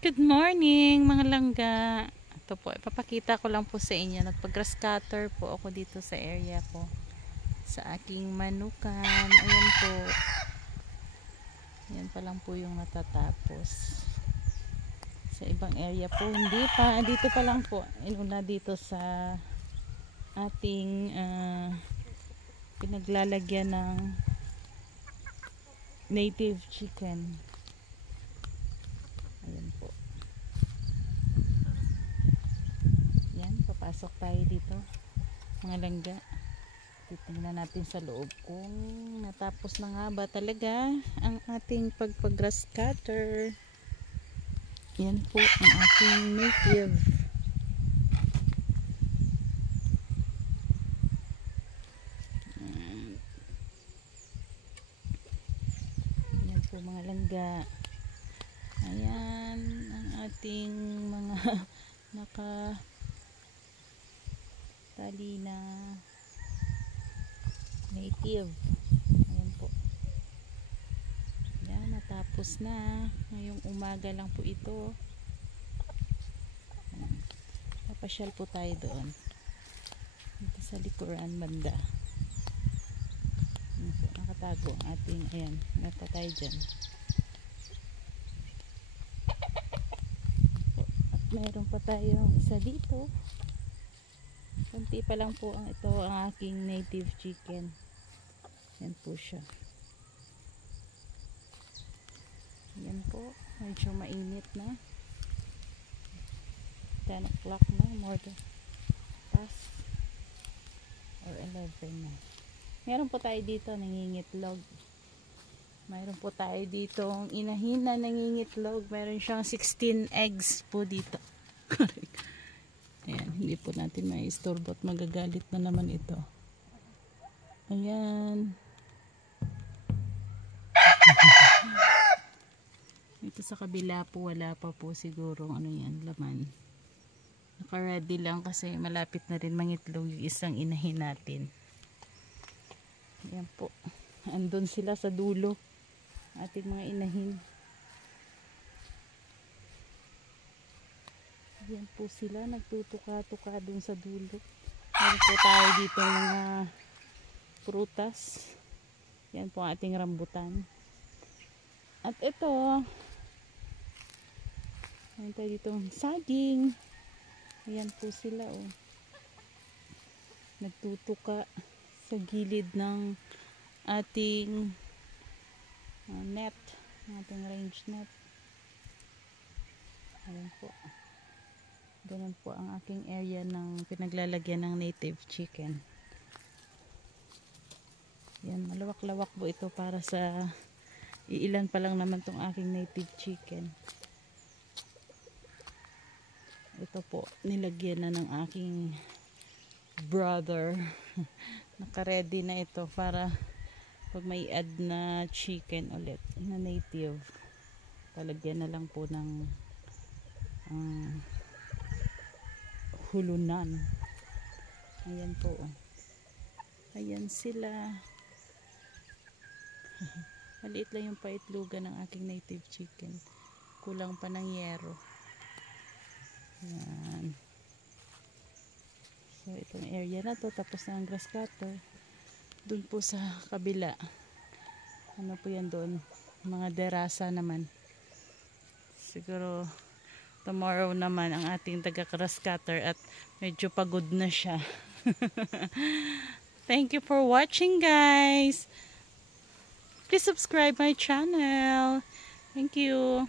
Good morning mga langga. Ito po, ipapakita ko lang po sa inyo. Nagpag-grass cutter po ako dito sa area ko. Sa aking manukan. Ayan po. Ayan pa lang po yung natatapos. Sa ibang area po, hindi pa. Dito pa lang po. Inuna dito sa ating pinaglalagyan ng native chicken. Ayan po. Yan, papasok tayo dito mga langga. Titingnan natin sa loob kung natapos na nga ba talaga ang ating pagpag-grass cutter. Yan po ang ating native. Yan po mga langga. Ayan ang ating mga nakatali na native. Ayan po. Yan, natapos na. Ngayong umaga lang po ito. Papasyal po tayo doon. Dito sa likuran banda. Ayan po, nakatago ang ating, ayan, nata tayo dyan. Mayroon pa tayong isa dito. Kunti pa lang po ang ito ang aking native chicken. Yan po siya. Yan po. Medyo mainit na. 10 o'clock na. More than past or 11 na. Meron po tayo dito nangingitlog. Mayroon po tayo dito inahin na nangingitlog. Meron siyang 16 eggs po dito. Ayan, hindi po natin mai-istorbo at magagalit na naman ito. Ayan. Ito sa kabila po, wala pa po siguro ano yan, laman. Naka-ready lang kasi malapit na rin mangitlog yung isang inahin natin. Ayan po. Andun sila sa dulo. Ating mga inahin. Ayan po sila, nagtutuka-tuka dun sa dulo. Meron po tayo dito mga prutas. Yan po ang ating rambutan. At ito, meron tayo dito saging. Ayan po sila, oh. Nagtutuka sa gilid ng ating net, ating range net. Ayan po. Ganun po ang aking area ng pinaglalagyan ng native chicken. Yan, malawak-lawak po ito para sa iilan pa lang naman tong aking native chicken. Ito po, nilagyan na ng aking brother. Naka-ready na ito para pag may add na chicken ulit na native, talagyan na lang po ng hulunan. Ayan po. Ayan sila. Maliit lang yung paitlugan ng aking native chicken. Kulang pa ng yero. Ayan. So itong area na to, tapos na ang grass cutter. Doon po sa kabila, ano po yan doon, mga derasa naman. Siguro tomorrow naman ang ating taga-grass cutter at medyo pagod na siya. Thank you for watching, guys. Please subscribe my channel. Thank you.